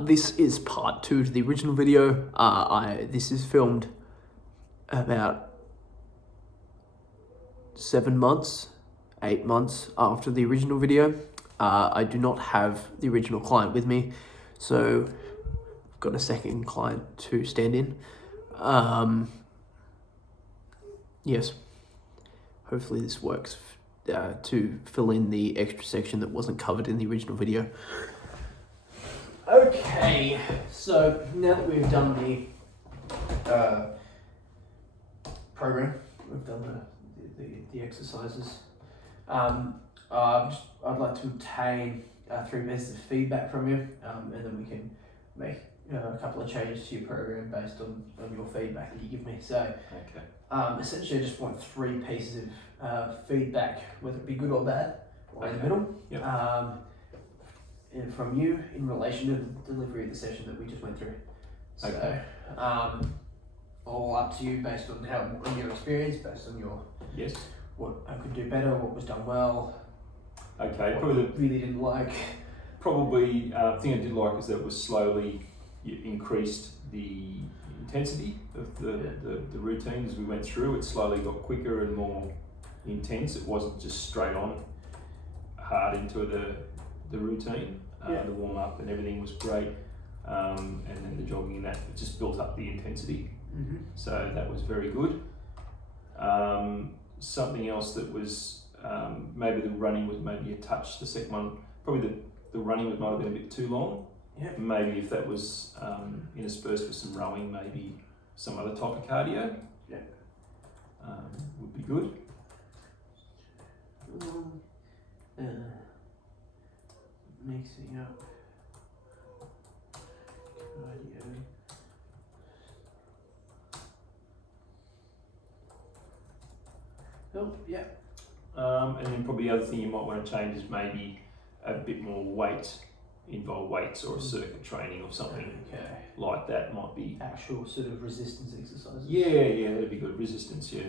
This is part 2 to the original video. This is filmed about 7 months, 8 months after the original video. I do not have the original client with me, so I've got a second client to stand in. Yes, hopefully this works to fill in the extra section that wasn't covered in the original video. Okay, so now that we've done the program, we've done the exercises, I'd like to obtain 3 pieces of feedback from you, and then we can make a couple of changes to your program based on your feedback that you give me. So, Okay. essentially I just want 3 pieces of feedback, whether it be good or bad, or in the middle. Yep. And from you in relation to the delivery of the session that we just went through. So, Okay. all up to you based on on your experience, based on your what I could do better, what was done well. Okay. What Probably you really didn't like. the thing I did like is that it was slowly you increased the intensity of the routine as we went through. It slowly got quicker and more intense. It wasn't just straight on hard into the routine. The warm up and everything was great, and then the jogging and that, it just built up the intensity. Mm-hmm. So that was very good. Something else that was maybe the running was maybe a touch. The second one, probably the running might have been a bit too long. Yeah. Maybe if that was interspersed with some rowing, maybe some other type of cardio. Yeah. Would be good. Mixing up cardio. Oh, yeah. And then probably the other thing you might want to change is maybe a bit more involve weights or a circuit training or something like that might be. Actual sort of resistance exercises. Yeah, that'd be good. Resistance, yeah.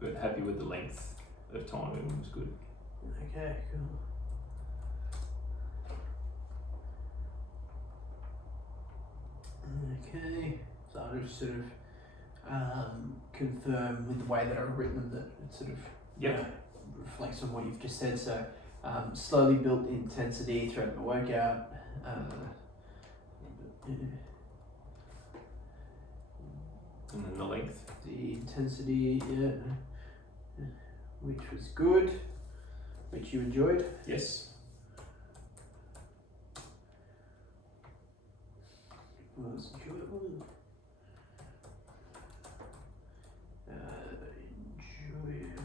But happy with the length of time, it was good. Okay, cool. Okay, so I'll just sort of confirm with the way that I've written them that it sort of reflects on what you've just said. So slowly built intensity throughout the workout. And then the length. The intensity, which was good, which you enjoyed. Yes. Was enjoyable.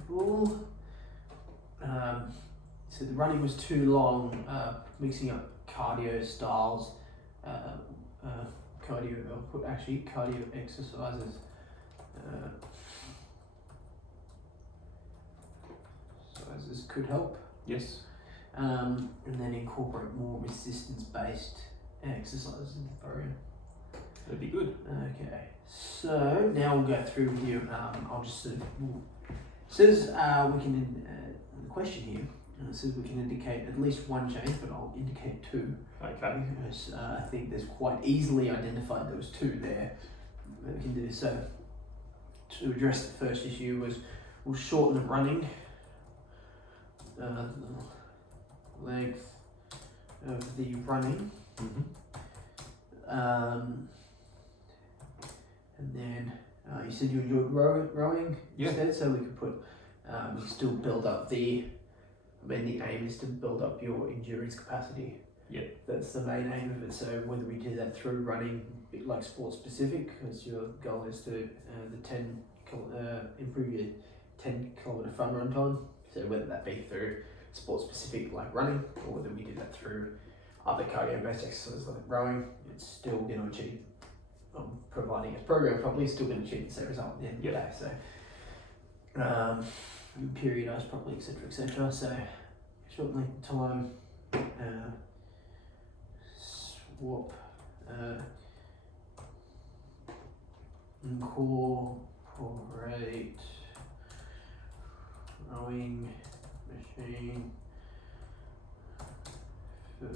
Enjoyable. So the running was too long. Mixing up cardio styles. Cardio exercises. Exercises could help. Yes. And then incorporate more resistance-based exercises in the program. That'd be good. Okay, so now we'll go through with you. I'll just sort of says we can the question here says we can indicate at least one change, but I'll indicate 2. Okay. Because I think there's quite easily identified those 2 there that we can do. So to address the first issue we'll shorten the running length of the running. Mm-hmm. And then you said you enjoyed rowing instead, so we could put, still build up the aim is to build up your endurance capacity. Yeah. That's the main aim of it. So whether we do that through running, a bit like sport specific, because your goal is to improve your 10-kilometer fun run time. So whether that be through sport specific like running, or whether we do that through other cardio based exercises like rowing, it's still going to achieve, providing it's programmed properly, still going to achieve the same result at the end of the day. So periodized properly, etc. So short length of time, swap incorporate incorporate rowing machine for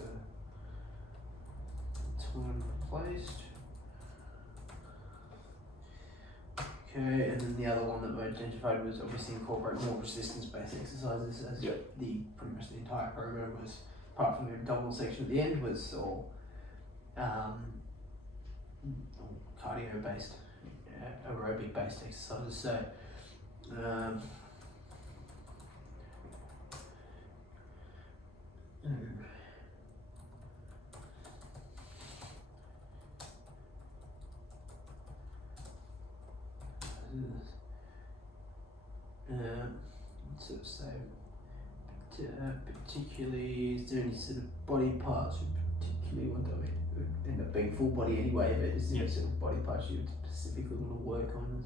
time replaced. Okay, and then the other one that we identified was obviously incorporate more resistance-based exercises, as Yep. the pretty much the entire program was, apart from the abdominal section at the end, was all cardio-based, aerobic-based exercises. So, sort of say, particularly, is there any sort of body parts you particularly want to, I mean, it would end up being full body anyway, but is there any sort of body parts you would specifically want to work on?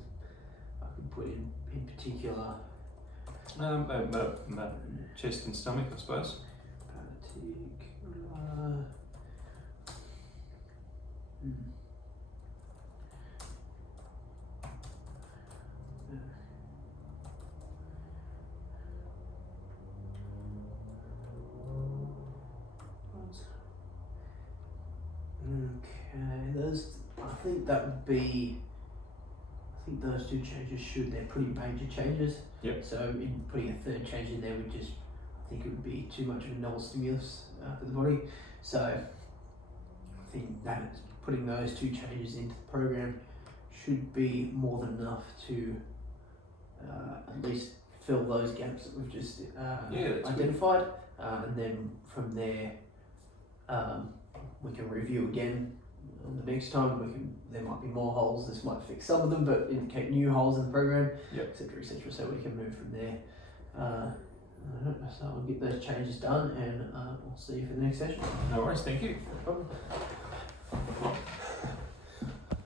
I could put in particular. Chest and stomach, I suppose. Particular. Okay, those. I think that would be. I think those two changes they're pretty major changes. Yep. So in putting a third change in there would just, I think it would be too much of a null stimulus for the body. So I think that putting those two changes into the program should be more than enough to at least fill those gaps that we've just identified. And then from there, we can review again. The next time there might be more holes. This might fix some of them, but indicate new holes in the program, etc., etc. So we can move from there. So we'll get those changes done, and we'll see you for the next session. No worries. Thank you. No problem.